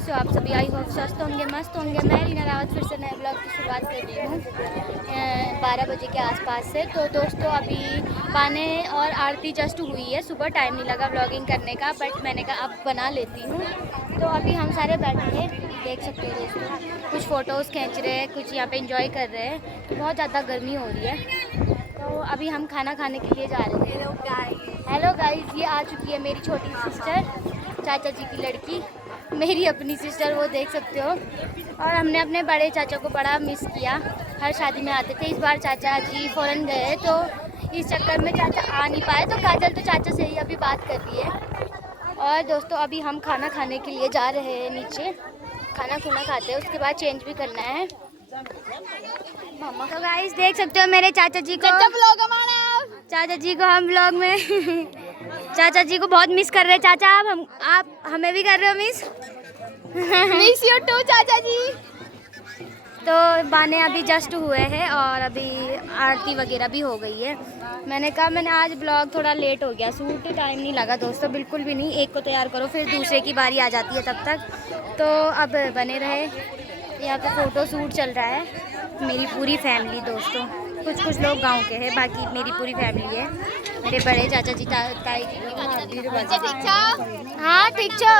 कैसे हो आप सभी? आई होप स्वस्थ होंगे, मस्त होंगे। मैं रीना रावत फिर से नए ब्लॉग की शुरुआत कर रही हूँ 12 बजे के आसपास से। तो दोस्तों अभी बाने और आरती जस्ट हुई है। सुबह टाइम नहीं लगा व्लॉगिंग करने का, बट मैंने कहा अब बना लेती हूँ। तो अभी हम सारे बैठे हैं, देख सकते हो दोस्तों। कुछ फ़ोटोज़ खींच रहे हैं, कुछ यहाँ पे इंजॉय कर रहे हैं। तो बहुत ज़्यादा गर्मी हो रही है। तो अभी हम खाना खाने के लिए जा रहे हैं। हेलो गाइस, ये आ चुकी है मेरी छोटी सिस्टर, चाचा जी की लड़की, मेरी अपनी सिस्टर, वो देख सकते हो। और हमने अपने बड़े चाचा को बड़ा मिस किया। हर शादी में आते थे, इस बार चाचा जी फ़ौरन गए तो इस चक्कर में चाचा आ नहीं पाए। तो काजल तो चाचा से ही अभी बात कर रही है। और दोस्तों अभी हम खाना खाने के लिए जा रहे हैं नीचे। खाना खुना खाते हैं, उसके बाद चेंज भी करना है। तो गाइस देख सकते हो मेरे चाचा जी को, चाचा जी को हम ब्लॉग में चाचा जी को बहुत मिस कर रहे हैं। चाचा आप हमें भी कर रहे हो मिस? मिस यू टू चाचा जी। तो बाने अभी जस्ट हुए हैं और अभी आरती वगैरह भी हो गई है। मैंने कहा मैंने आज ब्लॉग थोड़ा लेट हो गया, शूट टाइम नहीं लगा दोस्तों, बिल्कुल भी नहीं। एक को तैयार करो फिर दूसरे की बारी आ जाती है तब तक। तो अब बने रहे, यहाँ पे फ़ोटो शूट चल रहा है। मेरी पूरी फैमिली दोस्तों, कुछ लोग गांव के हैं, बाकी मेरी पूरी फैमिली है। मेरे बड़े चाचा जी ताई जी हाँ ठीक छो।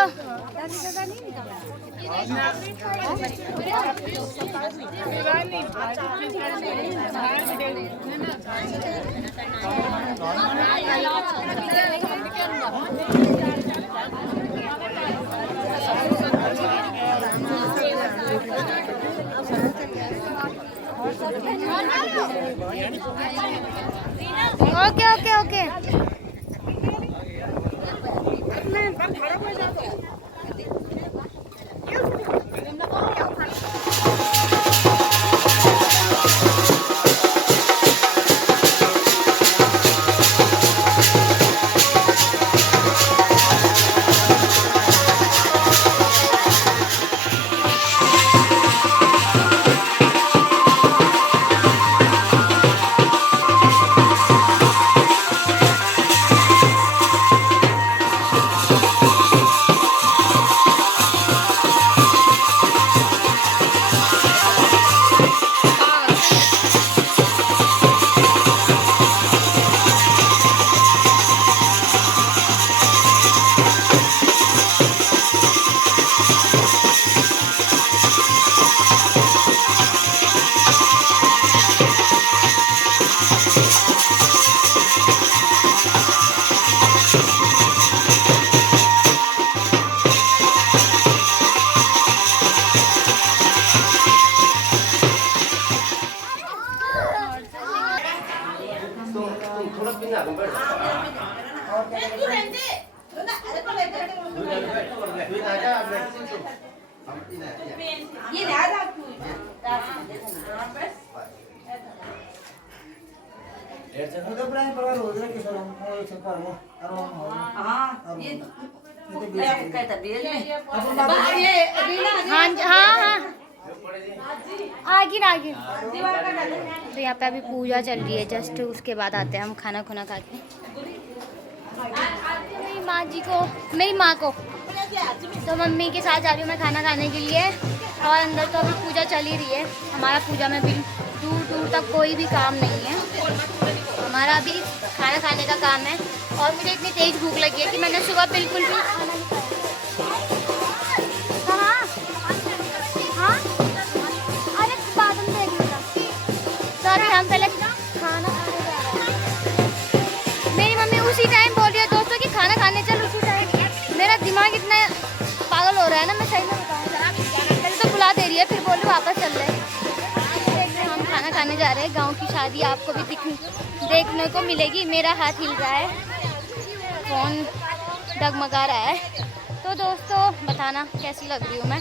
Okay okay okay. आगे आगे। तो यहाँ पे अभी पूजा चल रही है जस्ट, उसके बाद आते हैं हम खाना खुना खा के। मेरी माँ जी को, मेरी माँ को, तो मम्मी के साथ जा रही हूँ मैं खाना खाने के लिए। और अंदर तो अभी पूजा चल ही रही है। हमारा पूजा में भी दूर दूर तक कोई भी काम नहीं है, हमारा अभी खाना खाने का काम है। और मुझे इतनी तेज़ भूख लगी है कि मैंने सुबह बिल्कुल भी खाना नहीं खाया। हाँ अरे बाद में देख लूँगा। तो अभी हम पहले खाना खाने जा रहे हैं। मेरी मम्मी उसी टाइम बोल रही है दोस्तों कि खाना खाने चल उसी टाइम। मेरा दिमाग इतना पागल हो रहा है ना, मैं सही में बताऊँ। पहले तो बुला दे रही है, फिर बोल रही वापस चल रहे। हम खाना खाने जा रहे हैं। गांव की शादी आपको भी देखने को मिलेगी। मेरा हाथ हिल रहा है, फ़ोन डगमगा रहा है। तो दोस्तों बताना कैसी लग रही हूँ मैं।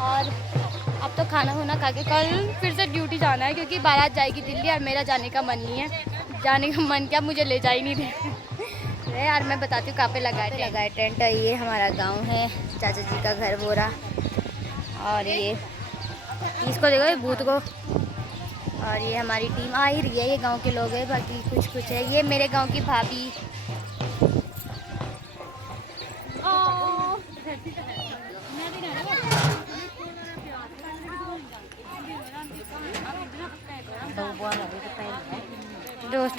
और अब तो खाना खुना खा के कल फिर से ड्यूटी जाना है, क्योंकि बारात जाएगी दिल्ली और मेरा जाने का मन नहीं है। जाने का मन क्या, मुझे ले जा ही नहीं रहे यार। मैं बताती हूँ कहाँ पे लगाए टेंट। ये हमारा गांव है, चाचा जी का घर बोरा। और ये इसको देखो, ये भूत को। और ये हमारी टीम आ ही रही है, ये गांव के लोग हैं, बाकी कुछ है। ये मेरे गांव की भाभी।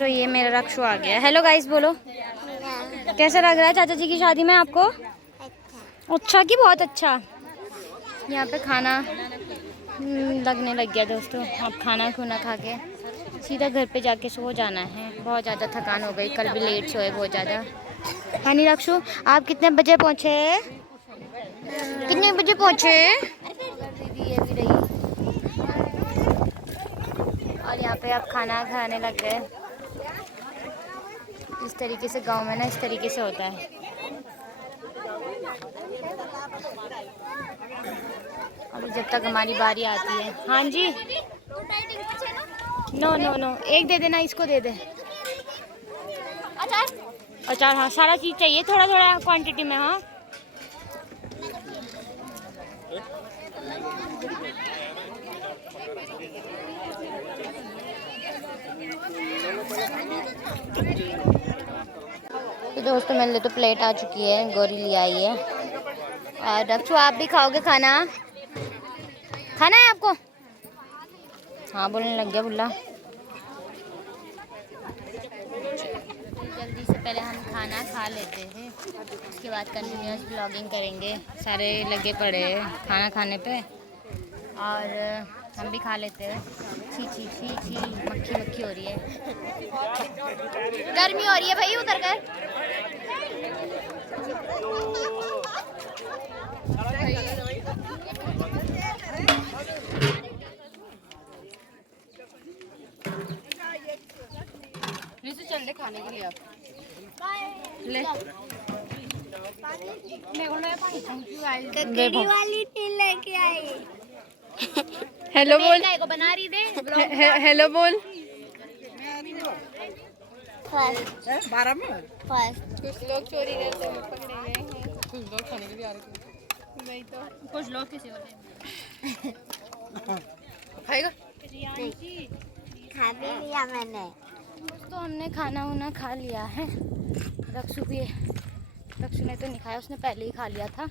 दोस्तों ये मेरा रक्षु आ गया। हेलो गाइस बोलो, कैसा लग रहा है चाचा जी की शादी में आपको? अच्छा कि बहुत अच्छा। यहाँ पे खाना लगने लग गया दोस्तों। अब खाना खुना खा के सीधा घर पे जाके सो जाना है। बहुत ज़्यादा थकान हो गई, कल भी लेट सोए बहुत ज़्यादा। हाँ नहीं रक्षु, आप कितने बजे पहुँचे? कितने बजे पहुँचे? दीदी ये भी रही। और यहाँ पे आप खाना खाने लग गए। इस तरीके से गांव में ना इस तरीके से होता है। अभी जब तक हमारी बारी आती है। हाँ जी, नो नो नो, एक दे देना, इसको दे दे। अचार, अचार हाँ, सारा चीज़ चाहिए थोड़ा थोड़ा क्वांटिटी में। हाँ तो दोस्तों मेरे लिए तो प्लेट आ चुकी है, गौरी ले आई है। और रक्षु आप भी खाओगे खाना? खाना है आपको? हाँ बोलने लग गया बुल्ला। जल्दी से पहले हम खाना खा लेते हैं, उसके बाद कंटिन्यूस ब्लॉगिंग करेंगे। सारे लगे पड़े हैं खाना खाने पे और हम भी खा लेते हैं। छी छी छी छी, मक्खी मक्खी हो रही है, गर्मी हो रही है भाई उधर कर। चल ले खाने के लिए आप ले। ककड़ी वाली टील लेके आई। हेलो बोल, को बना रही दे। हेलो बोल। फर्स्ट 12 में फर्स्ट कुछ लोग चोरी करते हैं, पकड़े गए हैं। कुछ लोग खाने के लिए आ रहे थे। नहीं तो कुछ लोग किसी होते खाएगा। खा भी लिया मैंने। तो हमने खाना वाना खा लिया है। रक्षु ने तो नहीं खाया, उसने पहले ही खा लिया था।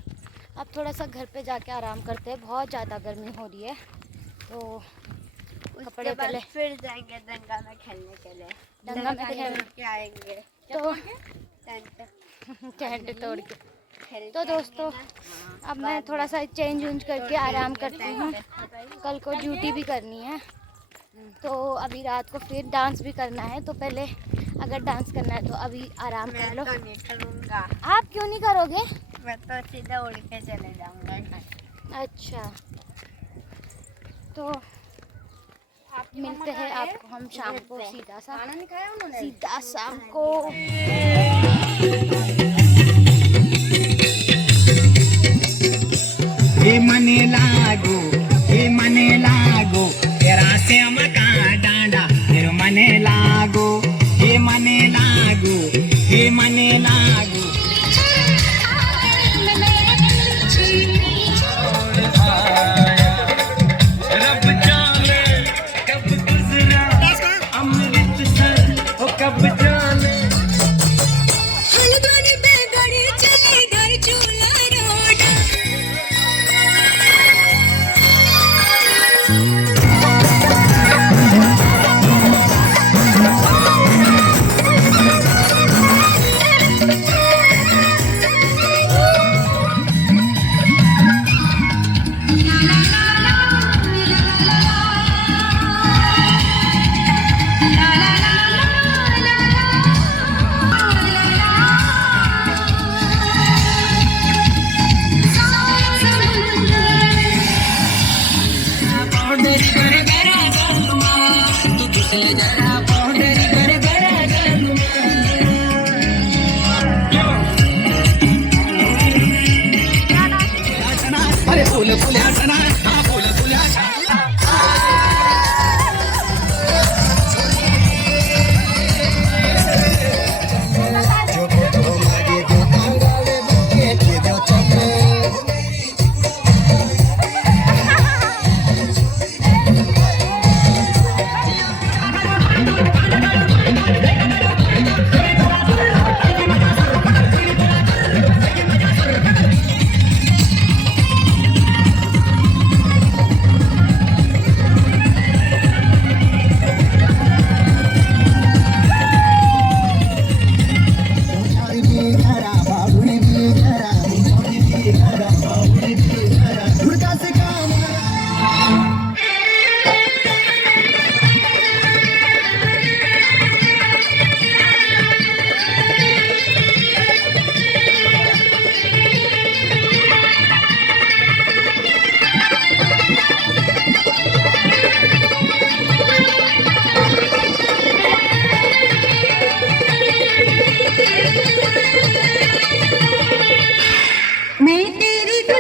अब थोड़ा सा घर पे जाके आराम करते हैं, बहुत ज़्यादा गर्मी हो रही है। तो कपड़े पहले फिर जाएंगे दंगा में खेलने के लिए। दंगा में खेल के आएंगे तो टेंट टेंट तोड़ के। तो दोस्तों अब मैं थोड़ा सा चेंज वेंज करके आराम करती हूँ। कल को ड्यूटी भी करनी है, तो अभी रात को फिर डांस भी करना है। तो पहले अगर डांस करना है तो अभी आराम कर लो। मैं तो नहीं करूँगा। आप क्यों नहीं करोगे? मैं तो सीधा उड़ के चले जाऊँगा। अच्छा तो आप मिलते हैं आपको हम शाम को, सीधा शाम को। हे मने लागो तेरा श्याम का डांडा फिर मने लागो। हे मने लागो रब जाने कब गुजरा अमृतसर ओ कब जाने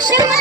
स्पेशल